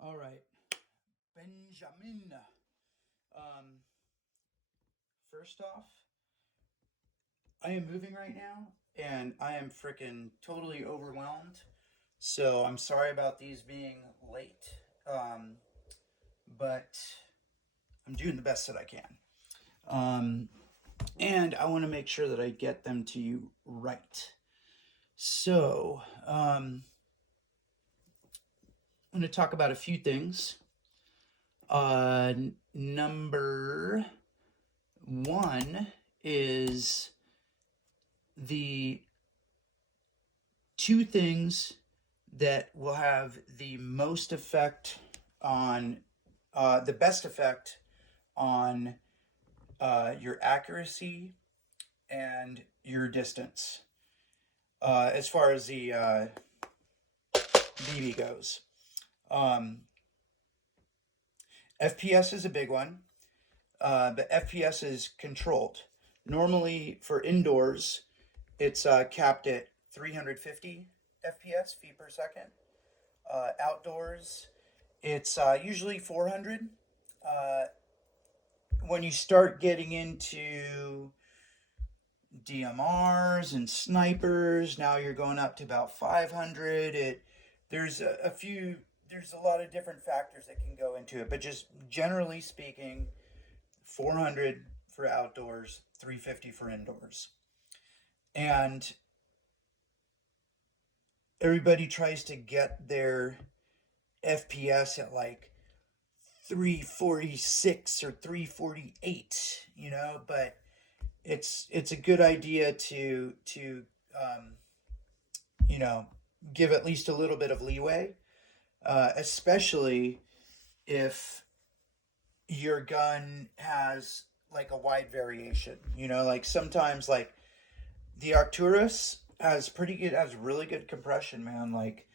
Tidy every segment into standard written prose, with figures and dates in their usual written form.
All right, Benjamin. Um, First off, I am moving right now, and I am freaking totally overwhelmed. So I'm sorry about these being late, um, but I'm doing the best that I can. Um, and I want to make sure that I get them to you right. So I'm going to talk about a few things. Number one is the two things that will have the most effect on the best effect on your accuracy and your distance as far as the BB goes. FPS is a big one, but FPS is controlled. Normally for indoors, it's capped at 350 FPS, feet per second. Outdoors, it's usually 400. Uh, when you start getting into DMRs and snipers, now you're going up to about 500. There's a few. There's a lot of different factors that can go into it, but just generally speaking, 400 for outdoors, 350 for indoors, and everybody tries to get their FPS at like 346 or 348, but it's a good idea to um, you know give at least a little bit of leeway, especially if your gun has like a wide variation. Like sometimes like the Arcturus has really good compression, man. Like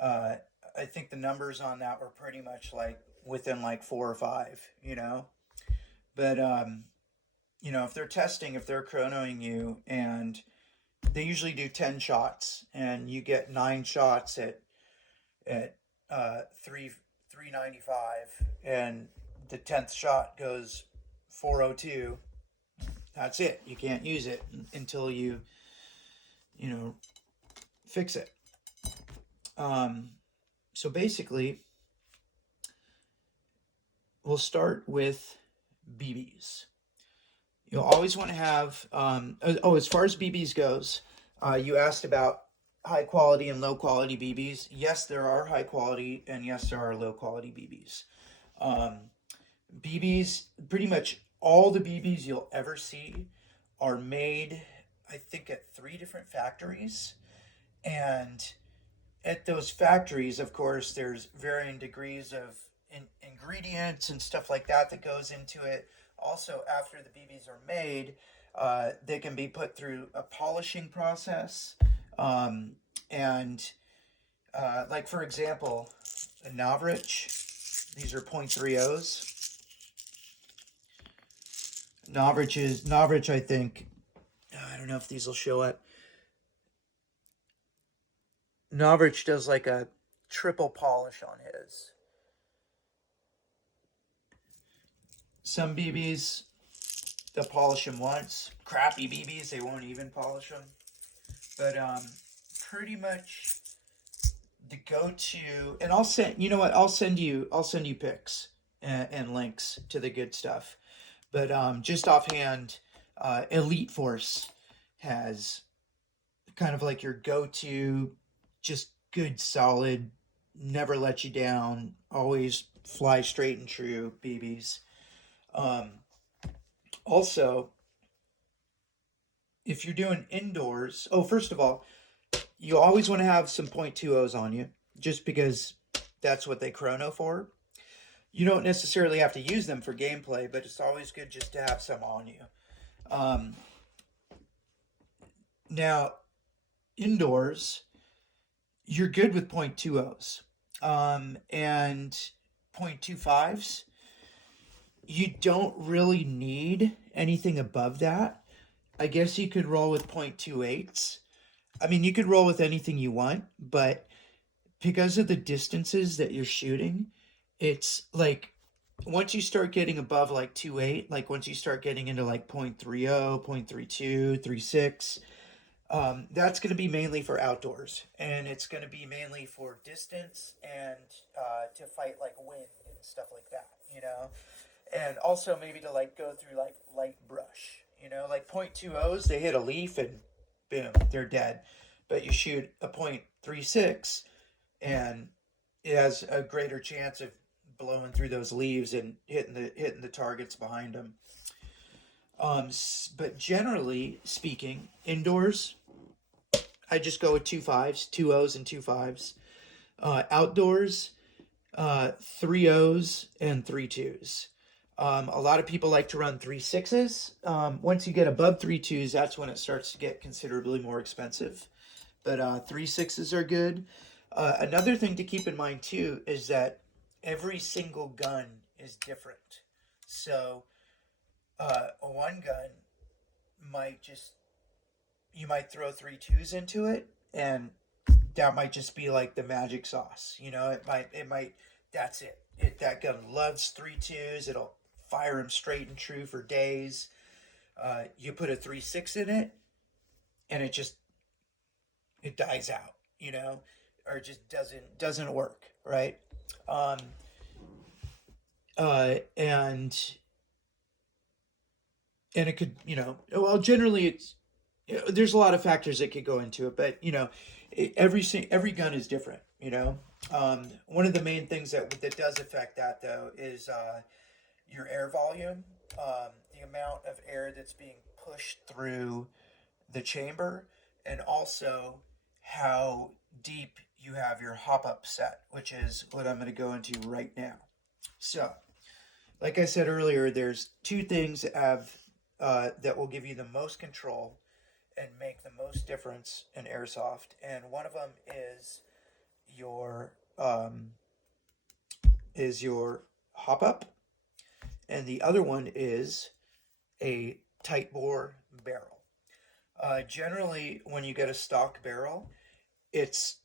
uh, I think the numbers on that were pretty much like within like four or five. But if they're chronoing you, and they usually do 10 shots, and you get 9 shots at 395, and the 10th shot goes 402. That's it. You can't use it until you know fix it. So basically, we'll start with BBs. You'll always want to have. As far as BBs goes, you asked about high quality and low quality BBs. Yes, there are high quality, and yes, there are low quality BBs. Um, BBs, pretty much all the BBs you'll ever see are made, I think, at 3 different factories. And at those factories, of course, there's varying degrees of ingredients and stuff like that goes into it. Also, after the BBs are made, they can be put through a polishing process. And like for example, a Novrich, these are .30s. Novrich, I think. I don't know if these will show up. Novrich does like a triple polish on his. Some BBs, they'll polish them once. Crappy BBs, they won't even polish them. But pretty much the go-to, and I'll send. You know what? I'll send you pics and links to the good stuff. But just offhand, Elite Force has kind of like your go-to, just good, solid, never let you down, always fly straight and true BBs. Um, Also, if you're doing indoors, first of all, you always want to have some .20s on you, just because that's what they chrono for. You don't necessarily have to use them for gameplay, but it's always good just to have some on you. Um, Now, indoors, you're good with .20s, and .25s. You don't really need anything above that. I guess you could roll with .28s. I mean, you could roll with anything you want, but because of the distances that you're shooting, it's like once you start getting above like 2.8, like once you start getting into like 0.30, 0.32, 0.36, that's going to be mainly for outdoors, and it's going to be mainly for distance and to fight like wind and stuff like that, you know, and also maybe to like go through like light brush, you know, like 0.20s, they hit a leaf and boom, they're dead. But you shoot a 0.36 and it has a greater chance of blowing through those leaves and hitting the targets behind them. But generally speaking, indoors, I just go with 2.5s, 2.0s, and 2.5s. Outdoors, 3.0s and 3.2s. A lot of people like to run 3.6s. Once you get above 3.2s, that's when it starts to get considerably more expensive. But 3.6s are good. Another thing to keep in mind too is that every single gun is different. So one gun might just you might throw 3.2s into it, and that might just be like the magic sauce. You know, it might that's it. That gun loves 3.2s. It'll fire them straight and true for days. You put a 3.6 in it, and it dies out. You know, or it just doesn't work, right? Um, and it could, well, generally it's there's a lot of factors that could go into it, but every gun is different. One of the main things that does affect that though is your air volume, the amount of air that's being pushed through the chamber, and also how deep you have your hop up set, which is what I'm going to go into right now. So, like I said earlier, there's two things that will give you the most control and make the most difference in airsoft, and one of them your um, is your hop up, and the other one is a tight bore barrel. Generally, when you get a stock barrel, it's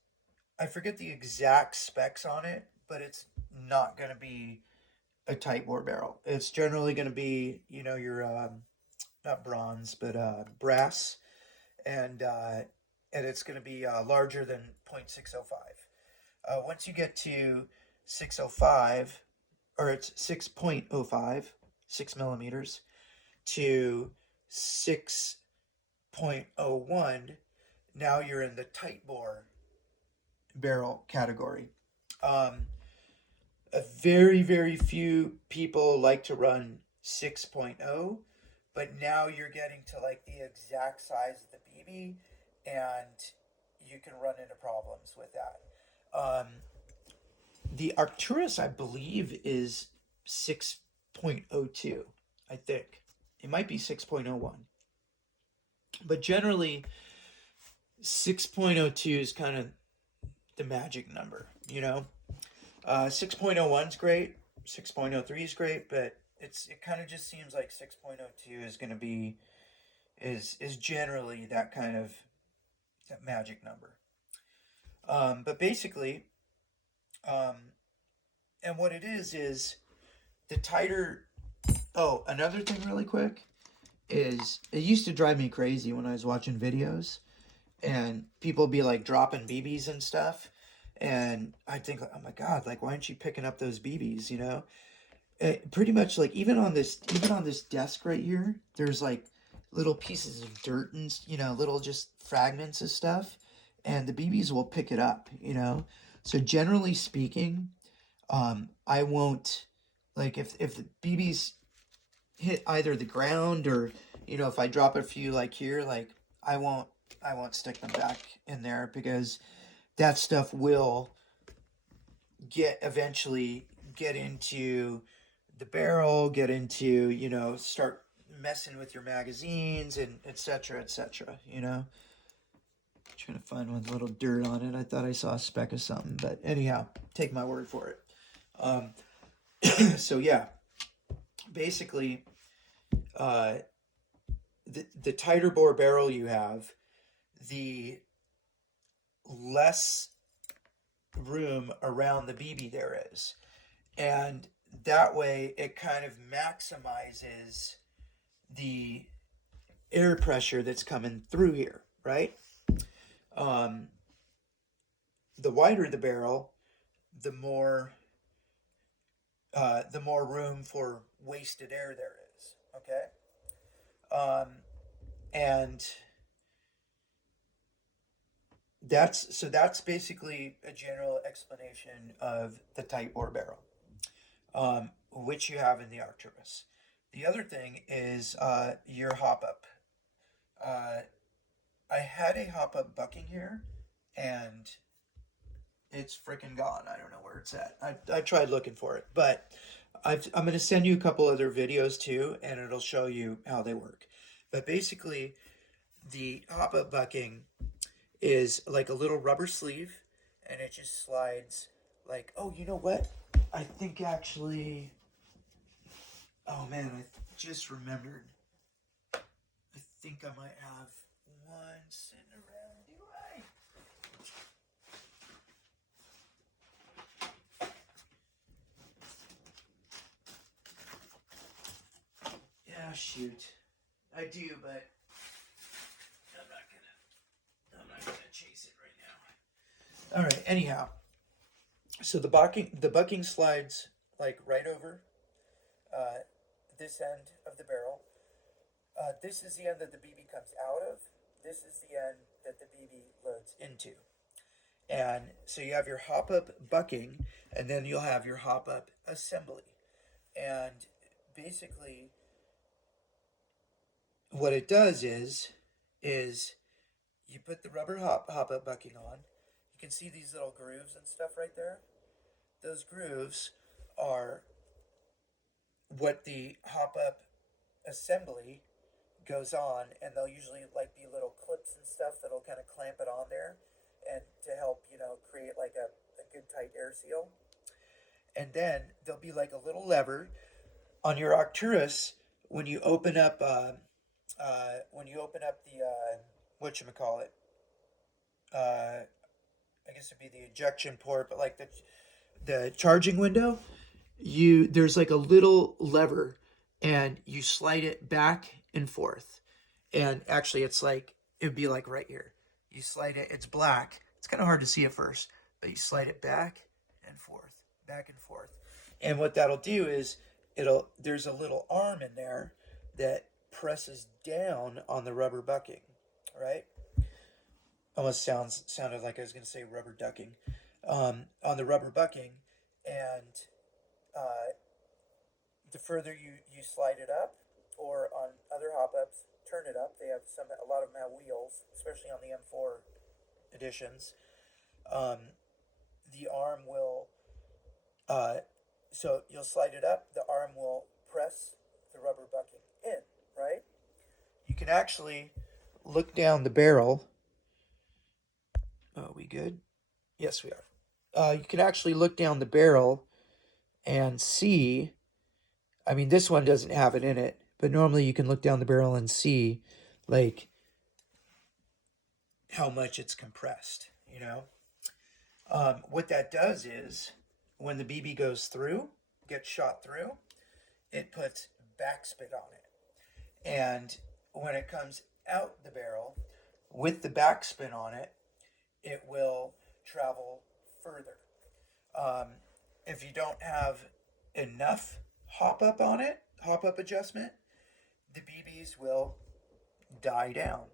I forget the exact specs on it, but it's not going to be a tight bore barrel. It's generally going to be your not bronze but brass, and it's going to be larger than 0.605. Once you get to 605, or it's 6.05, 6 millimeters, to 6.01, now you're in the tight bore barrel category. Um, a very, very few people like to run 6.0, but now you're getting to like the exact size of the BB, and you can run into problems with that. The Arcturus, I believe, is 6.02. I think it might be 6.01, but generally 6.02 is kind of the magic number. 6.01 is great, 6.03 is great, but it kind of just seems like 6.02 is going to be is generally that kind of that magic number. But basically, um, and what it is the tighter. Oh, another thing, really quick, is it used to drive me crazy when I was watching videos and people be like dropping BBs and stuff, and I think, oh my god, like why aren't you picking up those BBs? Pretty much like even on this desk right here, there's like little pieces of dirt and little just fragments of stuff, and the BBs will pick it up. So generally speaking, I won't, like, if the BBs hit either the ground or if I drop a few like here, like I won't stick them back in there, because that stuff will eventually get into the barrel, get into, start messing with your magazines, and etc. etc. Trying to find one with a little dirt on it. I thought I saw a speck of something, but anyhow, take my word for it. So yeah, basically, the tighter bore barrel you have, the less room around the BB there is. And that way it kind of maximizes the air pressure that's coming through here, right? Um, the wider the barrel, the more the more room for wasted air there is. Okay, and that's basically a general explanation of the tightbore barrel, which you have in the Arcturus. The other thing is your hop up. Uh, I had a hop up bucking here, and it's freaking gone. I don't know where it's at. I tried looking for it, but I'm going to send you a couple other videos too, and it'll show you how they work. But basically, the hop up bucking is like a little rubber sleeve, and it just slides like, oh, you know what? I think actually, oh man, I just remembered. I think I might have one sitting around. Do I? Yeah, shoot. I do, but I'm not gonna chase it right now. All right. Anyhow, so the bucking slides like right over uh, this end of the barrel. This is the end that the BB comes out of. This is the end that the BB loads into. And so you have your hop up bucking, and then you'll have your hop up assembly. And basically, what it does is you put the rubber hop up bucking on. You can see these little grooves and stuff right there. Those grooves are what the hop up assembly goes on, and they'll usually like be little clips and stuff that'll kind of clamp it on there, and to help create like a good tight air seal. And then there'll be like a little lever on your Arcturus when you open up the whatchamacallit, I guess it'd be the ejection port, but like the charging window, there's like a little lever, and you slide it back and forth. And actually it's like it'd be like right here. You slide it, it's black. It's kind of hard to see at first, but you slide it back and forth, back and forth. And what that'll do is there's a little arm in there that presses down on the rubber bucking, right? Almost sounded like I was going to say rubber ducking, on the rubber bucking, and the further you slide it up, or on other hop ups, turn it up. They have a lot of them have wheels, especially on the M4 editions. The arm will, so you'll slide it up. The arm will press the rubber bucking in, right? You can actually look down the barrel. Oh, we good? Yes, we are. You can actually look down the barrel and see. I mean, this one doesn't have it in it, but normally you can look down the barrel and see, like, how much it's compressed, What that does is, when the BB goes through, gets shot through, it puts backspin on it. And when it comes out the barrel, with the backspin on it, it will travel further. If you don't have enough hop up on it, hop up adjustment, the BBs will die down.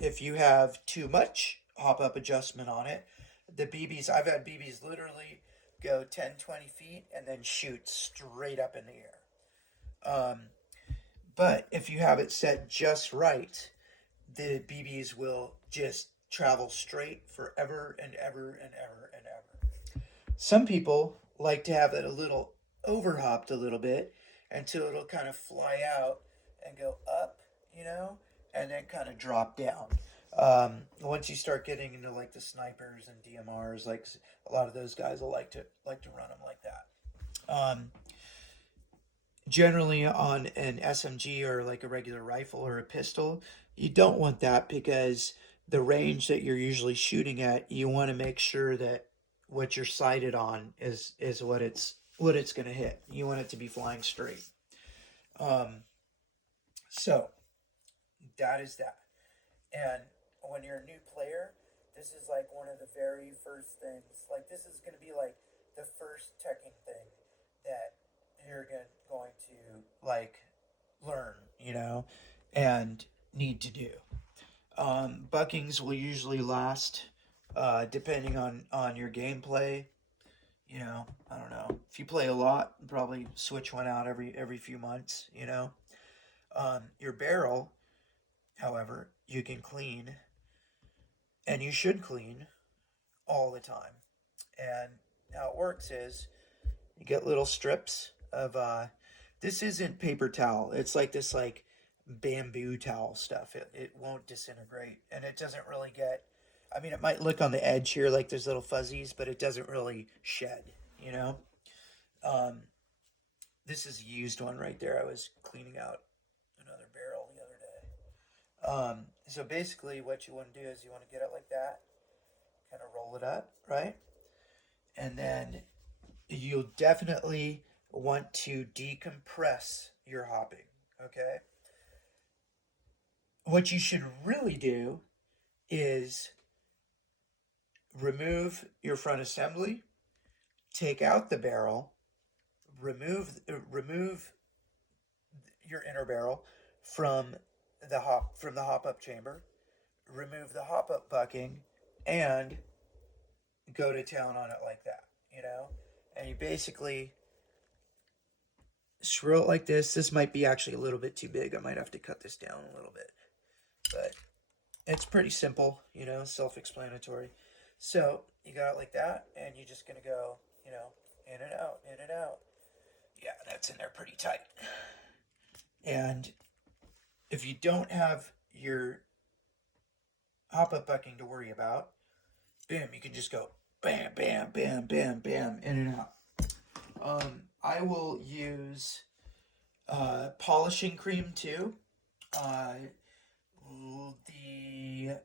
If you have too much hop up adjustment on it, I've had BBs literally go 10, 20 feet and then shoot straight up in the air. But if you have it set just right, the BBs will just travel straight forever and ever and ever and ever. Some people like to have it a little overhopped a little bit until it'll kind of fly out and go up, and then kind of drop down. Once you start getting into like the snipers and DMRs, like a lot of those guys will like to run them like that. Generally on an SMG or like a regular rifle or a pistol, you don't want that, because the range that you're usually shooting at, you want to make sure that what you're sighted on is what it's going to hit. You want it to be flying straight. Um, so that is that. And when you're a new player, this is like one of the very first things. Like this is going to be like the first teching thing that you're going to like learn, and need to do. Buckings will usually last, depending on your gameplay. I don't know. If you play a lot, probably switch one out every few months. Your barrel, however, you can clean, and you should clean all the time. And how it works is you get little strips of this isn't paper towel. It's like this like bamboo towel stuff. It won't disintegrate, and it doesn't really get. I mean, it might look on the edge here like there's little fuzzies, but it doesn't really shed. You know. Um, this is a used one right there. I was cleaning out another barrel the other day. So basically, what you want to do is you want to get it like that, kind of roll it up, right, and then you'll definitely want to decompress your hopping. Okay. What you should really do is remove your front assembly, take out the barrel, remove your inner barrel from the hop up chamber, remove the hop up bucking, and go to town on it like that. And you basically swirl it like this. This might be actually a little bit too big. I might have to cut this down a little bit, but it's pretty simple, self-explanatory. So you got it like that, and you're just gonna go, in and out, in and out. Yeah, that's in there pretty tight. And if you don't have your hop-up bucking to worry about, bam, you can just go bam, bam, bam, bam, bam, in and out. I will use polishing cream too. The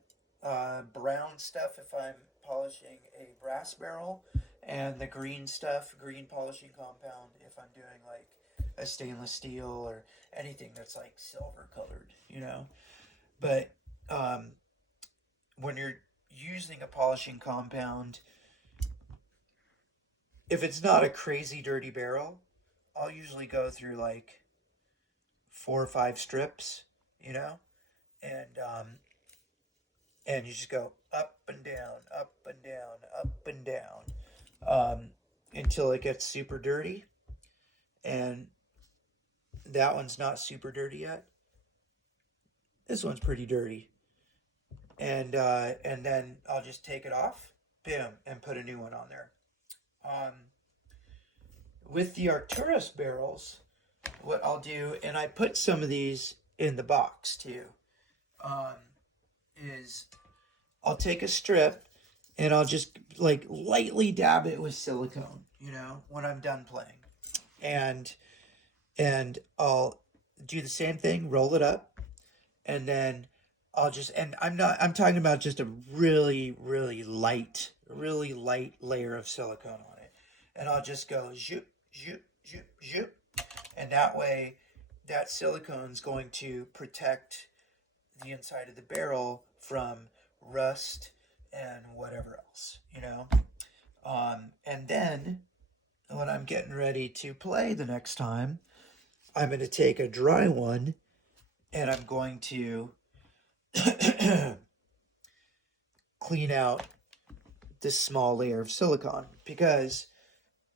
brown stuff if I'm polishing a brass barrel, and the green stuff, green polishing compound, if I'm doing like a stainless steel or anything that's like silver colored, But when you're using a polishing compound, if it's not a crazy dirty barrel, I'll usually go through like 4 or 5 strips, and you just go up and down, up and down, up and down, until it gets super dirty. And that one's not super dirty yet. This one's pretty dirty. And then I'll just take it off, bam, and put a new one on there. With the Arcturus barrels, what I'll do, and I put some of these in the box too, is I'll take a strip and I'll just like lightly dab it with silicone, when I'm done playing. And I'll do the same thing, roll it up, and then I'm talking about just a really, really light layer of silicone on it. And I'll just go zoop, zoop, zoop, zoop. And that way, that silicone's going to protect the inside of the barrel from rust and whatever else, And then, when I'm getting ready to play the next time, I'm going to take a dry one, and I'm going to clean out this small layer of silicone, because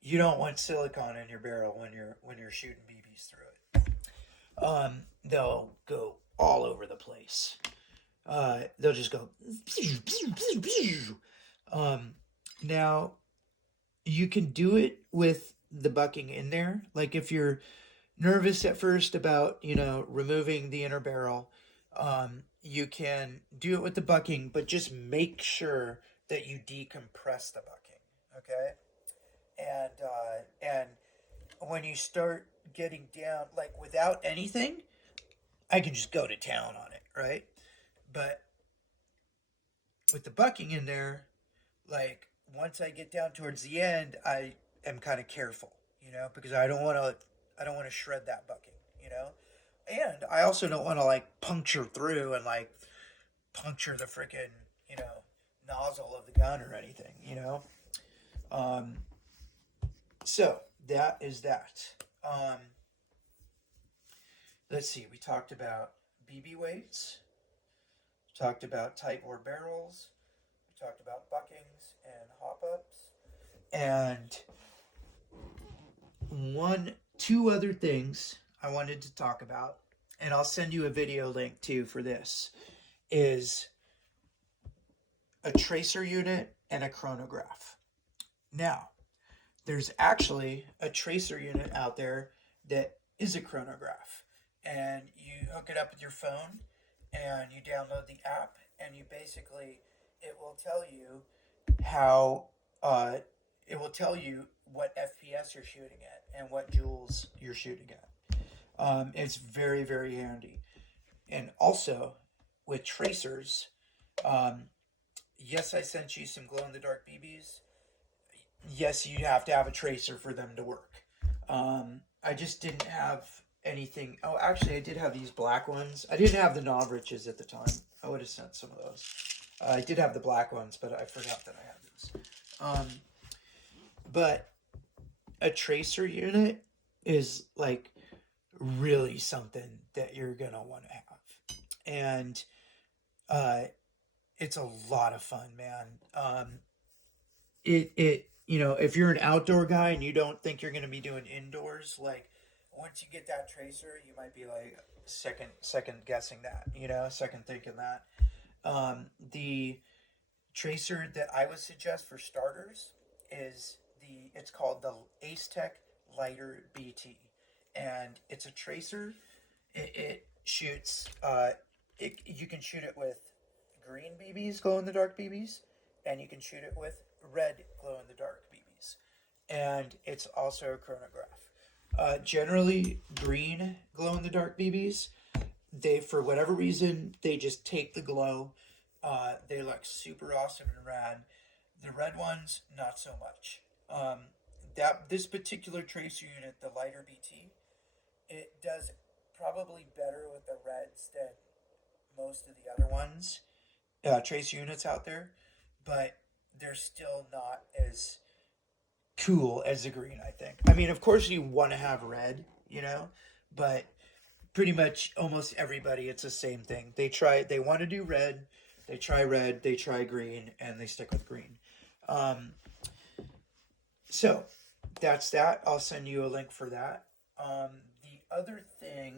you don't want silicone in your barrel when you're shooting BBs through it. They'll go all over the place. They'll just go. Now, you can do it with the bucking in there. Like if you're nervous at first about removing the inner barrel, you can do it with the bucking, but just make sure that you decompress the bucking, okay? And when you start getting down, like without anything, I can just go to town on it, right? But with the bucking in there, like once I get down towards the end, I am kind of careful, because I don't want to shred that bucking. And I also don't want to like puncture through and like puncture the freaking, you know, nozzle of the gun or anything. Um, so that is that. Um, let's see. We talked about BB weights. We talked about tightbore barrels. We talked about buckings and hop ups. And two other things I wanted to talk about, and I'll send you a video link too for this, is a tracer unit and a chronograph. Now, there's actually a tracer unit out there that is a chronograph, and you hook it up with your phone and you download the app, and you basically, it will tell you how it will tell you what FPS you're shooting at and what joules you're shooting at. It's very, very handy. And also, with tracers, um, yes, I sent you some glow in the dark BBs. Yes, you have to have a tracer for them to work. I just didn't have anything. Oh, actually, I did have these black ones. I didn't have the knob riches at the time. I would have sent some of those. I did have the black ones, but I forgot that I had those. But a tracer unit is like really something that you're gonna want to have, and uh, it's a lot of fun, man. If you're an outdoor guy and you don't think you're gonna be doing indoors, like once you get that tracer, you might be like second guessing that, second thinking that. The tracer that I would suggest for starters is it's called the Ace Tech Lighter BT, and it's a tracer. It shoots. You can shoot it with green BBs, glow in the dark BBs, and you can shoot it with red glow in the dark BBs, and it's also a chronograph. Generally, green glow in the dark BBs, they, for whatever reason, they just take the glow. They look super awesome and rad. The red ones, not so much. This particular tracer unit, the lighter BT, it does probably better with the reds than most of the other ones, tracer units out there, but they're still not as cool as the green, I think. I mean, of course, you want to have red, but pretty much almost everybody, it's the same thing. They want to do red, they try green, and they stick with green. Um, so that's that. I'll send you a link for that. The other thing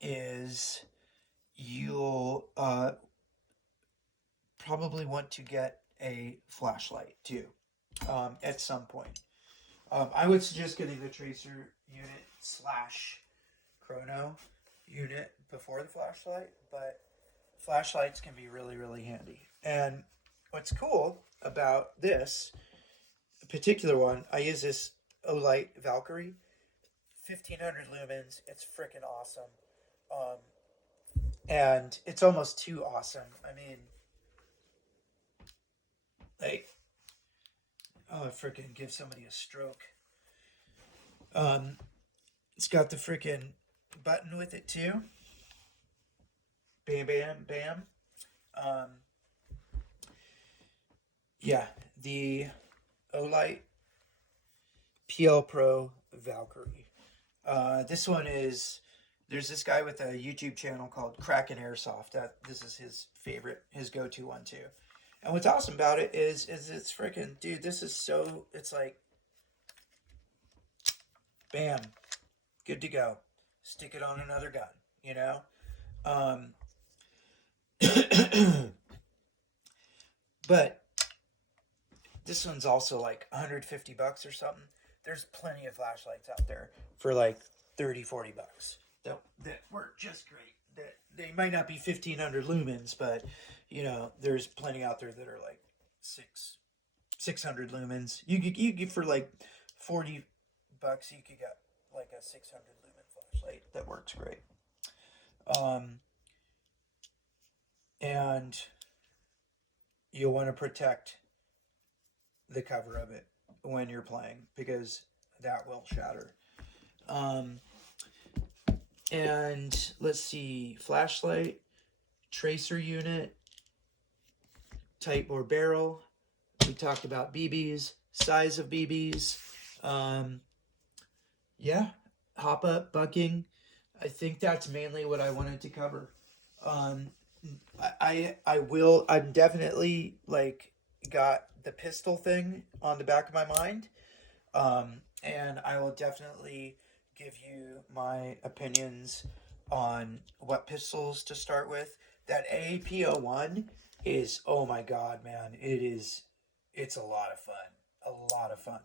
is you'll probably want to get a flashlight too, at some point. I would suggest getting the tracer unit / chrono unit before the flashlight, but flashlights can be really, really handy. And what's cool about this particular one, I use this Olight Valkyrie, 1500 lumens. It's freaking awesome. Um, and it's almost too awesome. I mean, like, oh, freaking give somebody a stroke. It's got the freaking button with it too. Bam, bam, bam. Um, yeah, the Olight PL Pro Valkyrie. This one is, there's this guy with a YouTube channel called Kraken Airsoft. This is his go-to one too. And what's awesome about it is it's freaking, dude, it's like, bam, good to go. Stick it on another gun, But this one's also like $150 or something. There's plenty of flashlights out there for like $30-$40 that work just great. That they might not be 1500 lumens, but there's plenty out there that are like 600 lumens. You get for like $40, you could get like a 600 lumen flashlight that works great. And you'll want to protect the cover of it when you're playing, because that will shatter. Um, and let's see, flashlight, tracer unit, tightbore barrel. We talked about BBs, size of BBs. Um, yeah, hop up, bucking. I think that's mainly what I wanted to cover. Um, I'm definitely like got the pistol thing on the back of my mind. And I will definitely give you my opinions on what pistols to start with. That AAP-01 is, oh my god, man, it's a lot of fun. A lot of fun.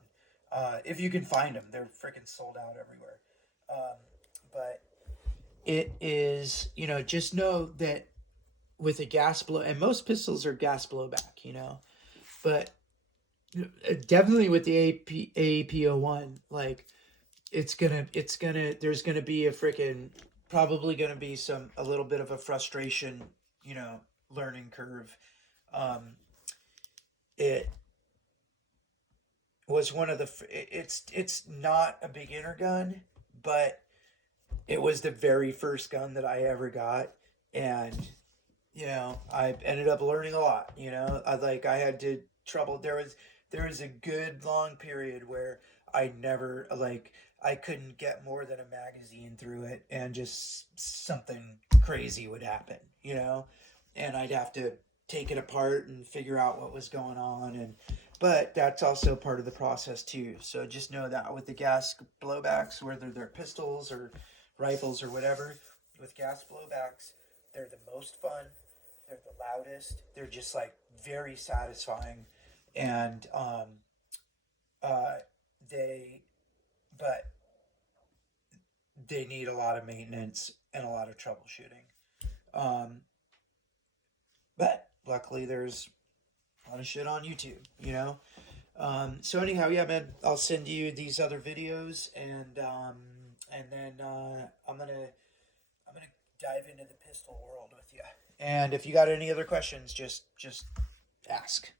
If you can find them, they're freaking sold out everywhere. But it is, just know that with a gas blow, and most pistols are gas blowback, but definitely with the AAP-01, like there's gonna be probably gonna be a little bit of a frustration, learning curve. Um, it was one of the, it's not a beginner gun, but it was the very first gun that I ever got. And, I ended up learning a lot, I had to trouble. There was a good long period where I couldn't get more than a magazine through it, and just something crazy would happen, and I'd have to take it apart and figure out what was going on. But that's also part of the process too. So just know that with the gas blowbacks, whether they're pistols or rifles or whatever, with gas blowbacks, they're the most fun. They're the loudest. They're just like very satisfying, and uh, they, but they need a lot of maintenance and a lot of troubleshooting. Um, but luckily, there's a lot of shit on YouTube, So anyhow, yeah, man, I'll send you these other videos, and then I'm gonna dive into the pistol world with you. And if you got any other questions, just ask.